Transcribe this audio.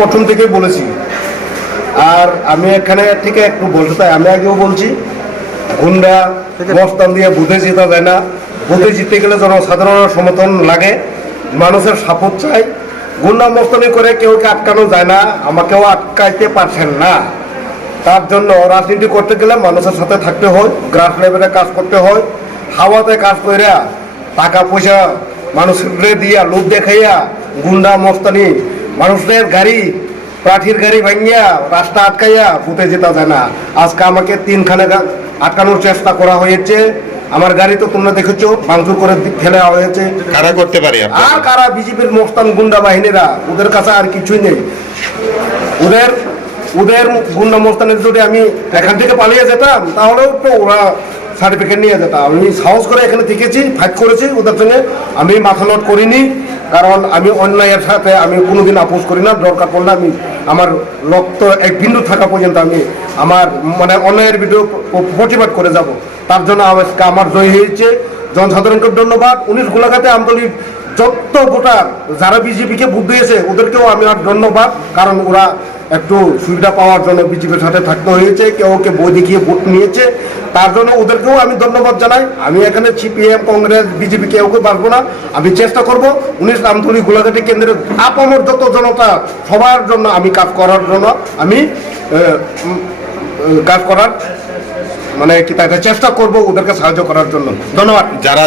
প্রথম থেকেই বলেছি, আর আমি এখানে থেকে একটু বলতে চাই, আমি আগেও বলছি, গুন্ডা মস্তান দিয়ে বুথে যেতে যায় না। বুথে জিততে গেলে জনসাধারণের সমর্থন লাগে, মানুষের সাপোর্ট চাই। গুন্ডা মস্তানি করে কেউকে আটকানো যায় না, আমাকেও আটকাইতে পারছেন না। তার জন্য রাজনীতি করতে গেলে মানুষের সাথে থাকতে হয়, গ্রাস লেভেলে কাজ করতে হয়। হাওয়াতে কাজ কইরা টাকা পয়সা মানুষের দিয়া লোক দেখাইয়া গুন্ডা মস্তানি মানুষদের গাড়ি প্রার্থীর গাড়ি ভাঙিয়া রাস্তা আটকাইয়া বুথে যেতে যায় না। আজকে আমাকে তিনখানে আটকানোর চেষ্টা করা হয়েছে। আমার গাড়ি তো তোমরা দেখেছো, ভাঙচুর করে ফেলা হয়েছে। কারা করতে পারে? আর কারা? বিজেপির মস্তান গুন্ডা বাহিনীরা, ওদের কাছে আর কিছুই নেই। ওদের গুন্ডা মস্তানের যদি আমি এখান থেকে পালিয়ে যেতাম তাহলেও তো ওরা সার্টিফিকেট নিয়ে যেতাম। আমি সাহস করে এখানে থেকেছি, ফাইট করেছি ওদের সঙ্গে। আমি মাথা নত করিনি, কারণ আমি অন্যায়ের সাথে আমি কোনোদিন আপোষ করি না। দরকার পড়লে আমি আমার রক্ত এক বিন্দু থাকা পর্যন্ত আমি আমার অন্যায়ের বিরুদ্ধে প্রতিবাদ করে যাব। তার জন্য আজকে আমার জয় হয়েছে। জনসাধারণকে ধন্যবাদ। 19 গোলাঘাটে আঞ্চলিক যত ভোটার যারা বিজেপিকে ভোট দিয়েছে ওদেরকেও আমি আর ধন্যবাদ, কারণ ওরা একটু সুবিধা পাওয়ার জন্য বিজেপির সাথে থাকতে হয়েছে, কেউ বই দেখিয়ে ভোট নিয়েছে, তার জন্য ওদেরকেও আমি ধন্যবাদ জানাই। আমি এখানে সিপিএম, কংগ্রেস, বিজেপি কেউ বাঁচবো না। আমি চেষ্টা করব 19 আমতলী গোলাঘাটি কেন্দ্রের আপামর যত জনতা সবার জন্য আমি কাজ করার জন্য আমি কাজ করার চেষ্টা করব, ওদেরকে সাহায্য করার জন্য। ধন্যবাদ। যারা